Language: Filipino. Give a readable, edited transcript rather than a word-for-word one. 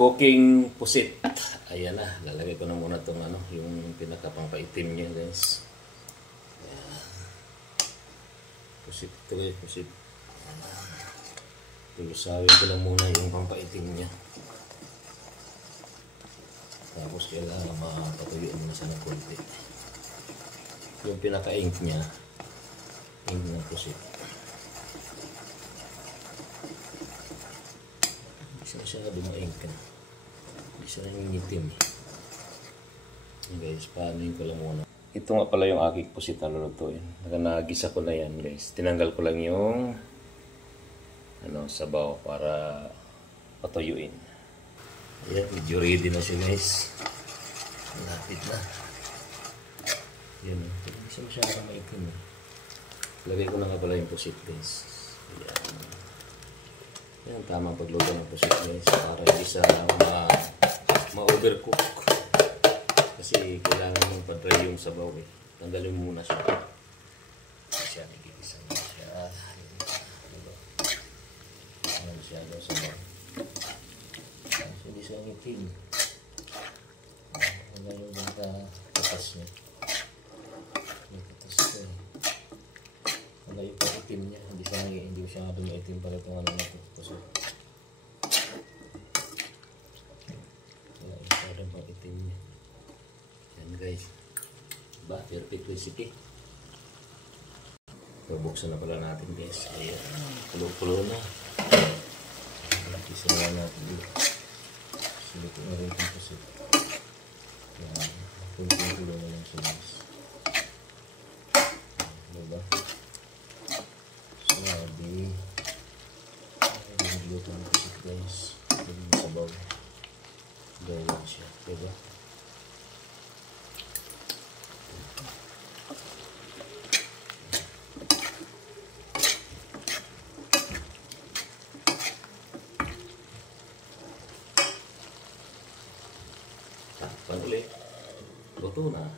Cooking pusit. Ayan na, lalagay ko na muna itong yung pinakapangpaitim niya, guys. Ayan. Pusit ito, guys, pusit. Tulusawin ko lang muna yung pampaitim niya. Tapos kailangan mapatuyuin muna siya ng konti. Yung pinaka-ink niya, ink ng pusit. Hindi siya dumaink na. Hindi siya nangingitim. Guys, paanuin ko lang muna. Ito nga pala yung aking pusit na lulutuin. Nagisa ko na yan, guys. Tinanggal ko lang yung sabaw para patuyuin. Ayan, medyo ready na siya, guys. Malapit na. Ayan, hindi siya masyadong maitim. Lagay ko na nga pala yung pusit, guys. Ayan. Yan, tamang pagluto ng pusit, guys, para hindi siya ma-overcook. Kasi kailangan mong pa-dry yung sabaw, eh. Tanggalin muna siya. Kasi nagigisa na siya. Ayan siya daw sabaw. Kasi hindi siya ngitim. Tanggalin yung katas niya. May katas ito, eh. Wala yung paitim niya, hindi siya nga dumaitim para itong na ito. Kasi wala yung parang paitim niya. Yan, guys. Diba? Perfect recipe. Bubuksan na pala natin, guys. Ayan. Pulo-pulo na. Kisa na natin dito. Silito na rin itong pusit. Ayan. Pulo-pulo na lang siya, guys. Diba? Sabi nagluto ng pusit, guys. Ito yung sabaw. Gawin siya, diba? Takpan ulit. Luto na.